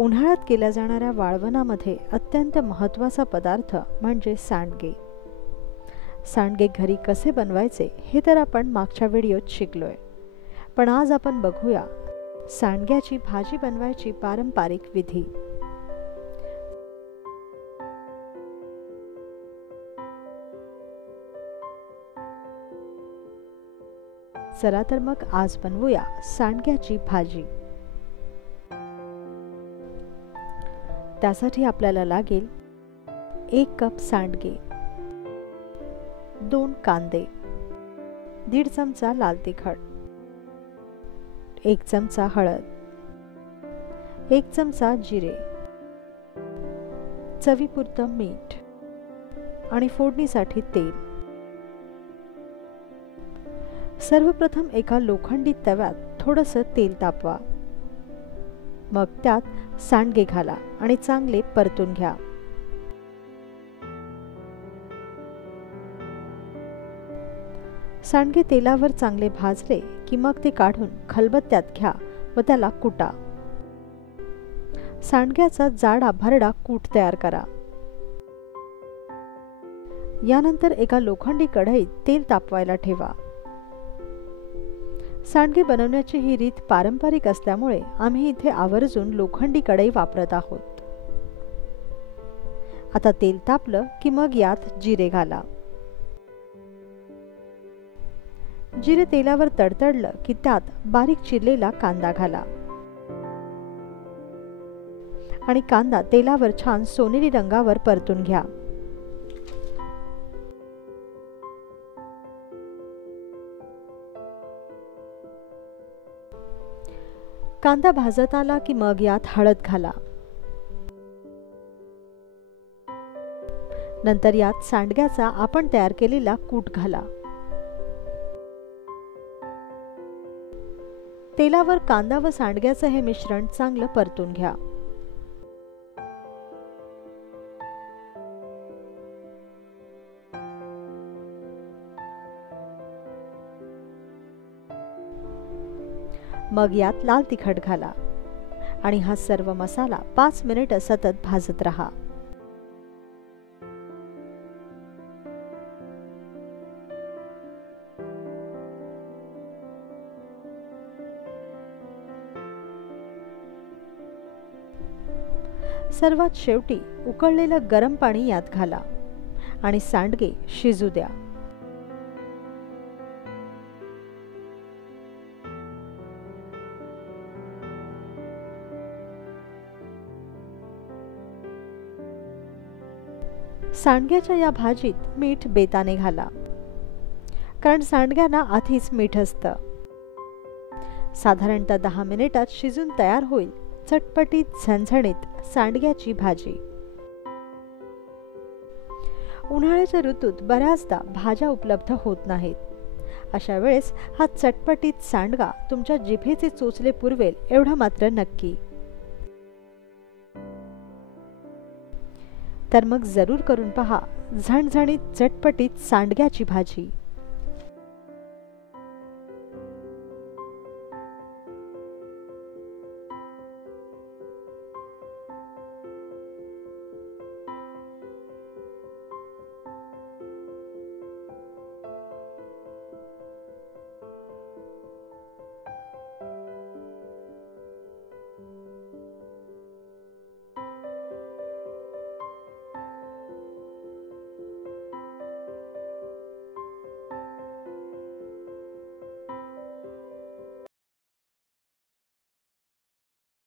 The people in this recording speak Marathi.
उन्हाळ्यात केल्या जाणाऱ्या वाळवणामध्ये अत्यंत महत्त्वाचा पदार्थ म्हणजे सांडगे. सांडगे घरी कसे बनवायचे हे तर आपण मागच्या व्हिडिओत शिकलोय, पण आज आपण बघूया सांडग्याची भाजी बनवायची पारंपरिक विधी. चला तर मग आज बनवूया सांडग्याची भाजी. त्यासाठी आपल्याला लागेल 1 कप सांडगे, 2 कांदे, 1.5 चमचा लाल तिखट, 1 चमचा हळद, 1 चमचा जिरे, चवीपुरतं मीठ आणि फोडणीसाठी तेल. सर्वप्रथम एका लोखंडी तव्यात थोडंसं तेल तापवा. मग त्यात सांडगे घाला आणि चांगले परतून घ्या. सांडगे तेलावर चांगले भाजले की मग ते काढून खलबत्त्यात घ्या व त्याला कुटा. सांडग्याचा जाडा भरडा कूट तयार करा. यानंतर एका लोखंडी कढईत तेल तापवायला ठेवा. सांडगे बनवण्याची ही रीत पारंपरिक असल्यामुळे आम्ही इथे आवर्जून लोखंडी कढई वापरत आहोत. आता तेल तापलं की मग यात जिरे घाला. जिरे तेलावर तडतडलं की त्यात बारीक चिरलेला कांदा घाला आणि कांदा तेलावर छान सोनेरी रंगावर परतून घ्या. कांदा भाजत आला की मग यात हळद घाला. नंतर यात सांडग्याचा आपण तयार केलेला कूट घाला. तेलावर कांदा व सांडग्याचं हे मिश्रण चांगलं परतून घ्या. मग यात लाल तिखट घाला आणि हा सर्व मसाला 5 मिनिटं सतत भाजत रहा. सर्वात शेवटी उकळलेलं गरम पाणी यात घाला आणि सांडगे शिजू द्या. सांडग्याच्या या भाजीत मीठ बेताने घाला, कारण सांडग्यांना आधीच मीठ असतं. साधारणतः 10 मिनिटात शिजून तयार होईल चटपटीत झणझणीत सांडग्याची भाजी. उन्हाळ्याच्या ऋतूत बऱ्याचदा भाज्या उपलब्ध होत नाहीत. अशा वेळेस हा चटपटीत सांडगा तुमच्या जिभेचे चोचले पुरवेल एवढं मात्र नक्की. तर मग जरूर करून पहा झणझणीत चटपटीत सांडग्याची भाजी.